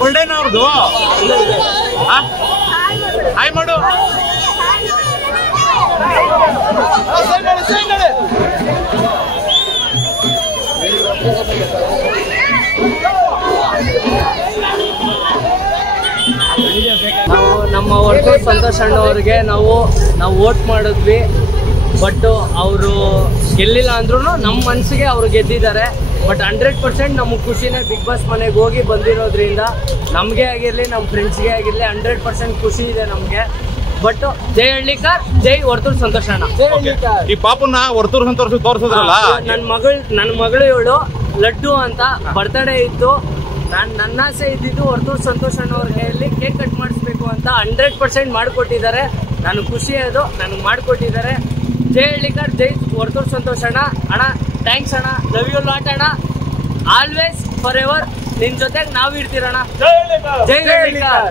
ಬರ್ಡೇನ ಅವ್ರದ್ದು ಹಾಯ್ ಮಾಡು. ನಾವು ನಮ್ಮ ವರ್ತೂರ್ ಸಂತೋಷ್ ಅಣ್ಣವ್ರಿಗೆ ನಾವು ವೋಟ್ ಮಾಡಿದ್ವಿ. ಬಟ್ ಅವರು ಗೆಲ್ಲಿಲ್ಲ ಅಂದ್ರೂ ನಮ್ಮ ಮನಸ್ಸಿಗೆ ಅವ್ರು ಗೆದ್ದಿದ್ದಾರೆ. ಬಟ್ 100% ನಮಗೆ ಖುಷಿನೇ. ಬಿಗ್ ಬಾಸ್ ಮನೆಗೆ ಹೋಗಿ ಬಂದಿರೋದ್ರಿಂದ ನಮಗೆ ಆಗಿರಲಿ ನಮ್ಮ ಫ್ರೆಂಡ್ಸ್ಗೆ ಆಗಿರಲಿ 100% ಖುಷಿ ಇದೆ ನಮಗೆ. ಬಟ್ ಜೈ ಹಳ್ಳಿಕಾರ್, ಜೈ ವರ್ತೂರ್ ಸಂತೋಷ್ ಅಣ್ಣ. ಈ ಪಾಪನ್ನ ವರ್ತೂರ್ ಸಂತೋಷ ತೋರಿಸಿದ್ರಲ್ಲ, ನನ್ನ ಮಗಳು ಇವಳು ಲಡ್ಡು ಅಂತ ಬರ್ತ್ಡೇ ಇತ್ತು. ನನ್ನ ಆಸೆ ಇದ್ದಿದ್ದು ವರ್ತೂರ್ ಸಂತೋಷ್ ಅಣ್ಣವ್ರ ಕೈಯಲ್ಲಿ ಕೇಕ್ ಕಟ್ ಮಾಡಿಸ್ಬೇಕು ಅಂತ 100% ಮಾಡಿಕೊಟ್ಟಿದ್ದಾರೆ. ನನಗೆ ಖುಷಿ ಅದು, ನನಗೆ ಮಾಡಿಕೊಟ್ಟಿದ್ದಾರೆ. ಜೈ ಹಳ್ಳಿಕಾರ್, ಜೈ ವರ್ತೂರ್ ಸಂತೋಷ್ ಅಣ್ಣ. ಅಣ್ಣ ಥ್ಯಾಂಕ್ಸ್ ಅಣ್ಣ, ಲವ್ ಯು ಲಾಟ್ ಅಣ್ಣ. ಆಲ್ವೇಸ್ ಫಾರ್ ಎವರ್ ನಿನ್ ಜೊತೆಗೆ ನಾವು ಇರ್ತೀರಣ್ಣ. ಜೈ ಹಳ್ಳಿಕಾರ್.